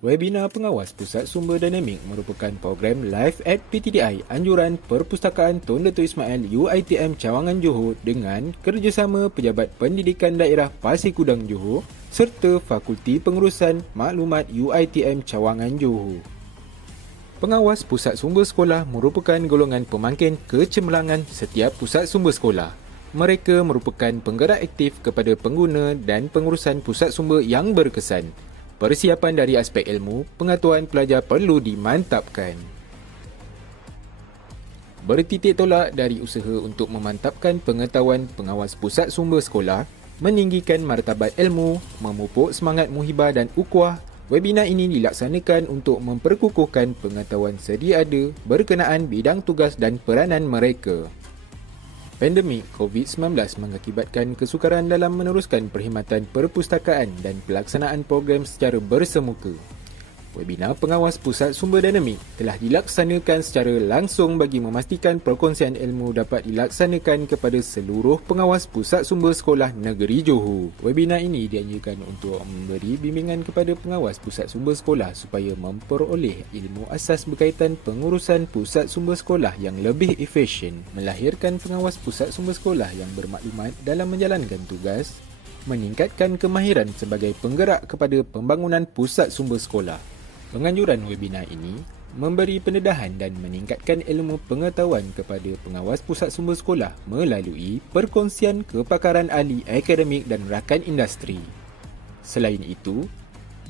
Webinar Pengawas Pusat Sumber Dinamik merupakan program live at PTDI Anjuran Perpustakaan Tun Dato' Ismail UiTM Cawangan Johor dengan kerjasama Pejabat Pendidikan Daerah Pasir Gudang Johor serta Fakulti Pengurusan Maklumat UiTM Cawangan Johor. Pengawas Pusat Sumber Sekolah merupakan golongan pemangkin kecemerlangan setiap pusat sumber sekolah. Mereka merupakan penggerak aktif kepada pengguna dan pengurusan pusat sumber yang berkesan. Persiapan dari aspek ilmu, pengetahuan pelajar perlu dimantapkan. Bertitik tolak dari usaha untuk memantapkan pengetahuan pengawas pusat sumber sekolah, meninggikan martabat ilmu, memupuk semangat muhibah dan ukhuwah, webinar ini dilaksanakan untuk memperkukuhkan pengetahuan sedia ada berkenaan bidang tugas dan peranan mereka. Pandemik COVID-19 mengakibatkan kesukaran dalam meneruskan perkhidmatan perpustakaan dan pelaksanaan program secara bersemuka. Webinar Pengawas Pusat Sumber Dinamik telah dilaksanakan secara langsung bagi memastikan perkongsian ilmu dapat dilaksanakan kepada seluruh pengawas pusat sumber sekolah negeri Johor. Webinar ini dianjurkan untuk memberi bimbingan kepada pengawas pusat sumber sekolah supaya memperoleh ilmu asas berkaitan pengurusan pusat sumber sekolah yang lebih efisien, melahirkan pengawas pusat sumber sekolah yang bermaklumat dalam menjalankan tugas, meningkatkan kemahiran sebagai penggerak kepada pembangunan pusat sumber sekolah. Penganjuran webinar ini memberi pendedahan dan meningkatkan ilmu pengetahuan kepada pengawas pusat sumber sekolah melalui perkongsian kepakaran ahli akademik dan rakan industri. Selain itu,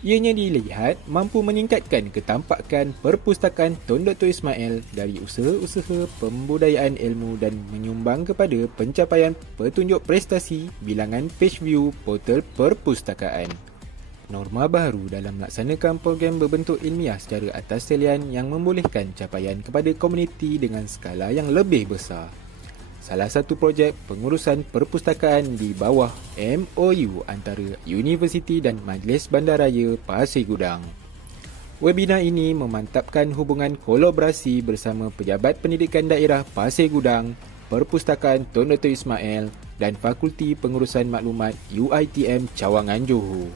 ianya dilihat mampu meningkatkan ketampakan perpustakaan Tun Dato' Ismail dari usaha-usaha pembudayaan ilmu dan menyumbang kepada pencapaian petunjuk prestasi bilangan page view portal perpustakaan. Norma baharu dalam melaksanakan program berbentuk ilmiah secara atas talian yang membolehkan capaian kepada komuniti dengan skala yang lebih besar. Salah satu projek pengurusan perpustakaan di bawah MOU antara Universiti dan Majlis Bandaraya Pasir Gudang. Webinar ini memantapkan hubungan kolaborasi bersama Pejabat Pendidikan Daerah Pasir Gudang, Perpustakaan Tun Dato' Ismail dan Fakulti Pengurusan Maklumat UiTM Cawangan Johor.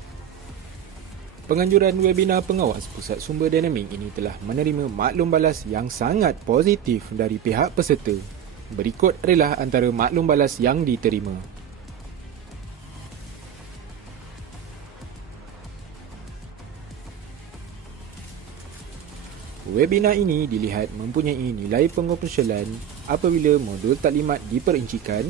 Penganjuran webinar Pengawas Pusat Sumber Dinamik ini telah menerima maklum balas yang sangat positif dari pihak peserta. Berikut adalah antara maklum balas yang diterima. Webinar ini dilihat mempunyai nilai pengoperasialan apabila modul taklimat diperincikan,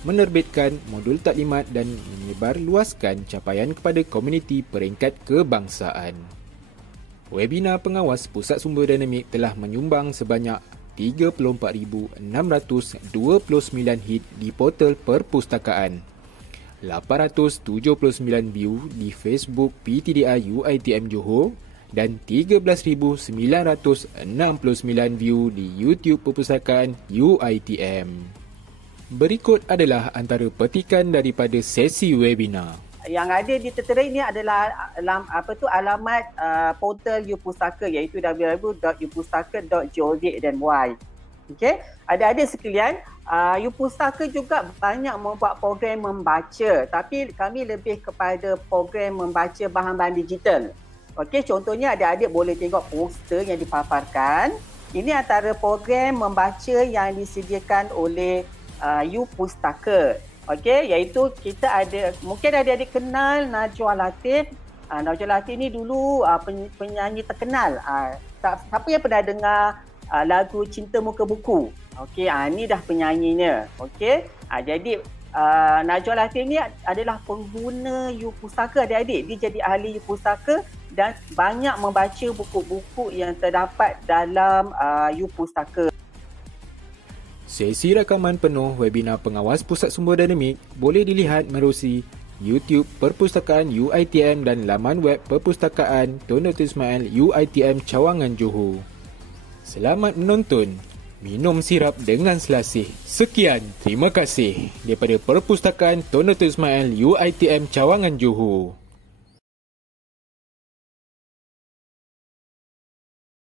menerbitkan modul taklimat dan menyebarluaskan capaian kepada komuniti peringkat kebangsaan. Webinar Pengawas Pusat Sumber Dinamik telah menyumbang sebanyak 34,629 hit di portal perpustakaan, 879 view di Facebook PTDI UiTM Johor dan 13,969 view di YouTube Perpustakaan UiTM. Berikut adalah antara petikan daripada sesi webinar. Yang ada di tertera ini adalah alamat portal UPustaka iaitu www.upustaka.go.my. Okey, adik-adik sekalian, UPustaka juga banyak membuat program membaca, tapi kami lebih kepada program membaca bahan-bahan digital. Okey, contohnya adik-adik boleh tengok poster yang dipaparkan. Ini antara program membaca yang disediakan oleh UPustaka. Okey, iaitu kita ada, mungkin adik-adik kenal Najwa Latif. Najwa Latif ni dulu penyanyi terkenal. Siapa yang pernah dengar lagu Cinta Muka Buku? Okey, ni dah penyanyinya. Okey, jadi Najwa Latif ni adalah pengguna UPustaka adik-adik. Dia jadi ahli UPustaka dan banyak membaca buku-buku yang terdapat dalam UPustaka. Sesi rakaman penuh webinar Pengawas Pusat Sumber Dinamik boleh dilihat menerusi YouTube Perpustakaan UiTM dan laman web Perpustakaan Tun Dato' Ismail UiTM Cawangan Johor. Selamat menonton. Minum sirap dengan selasih. Sekian, terima kasih daripada Perpustakaan Tun Dato' Ismail UiTM Cawangan Johor.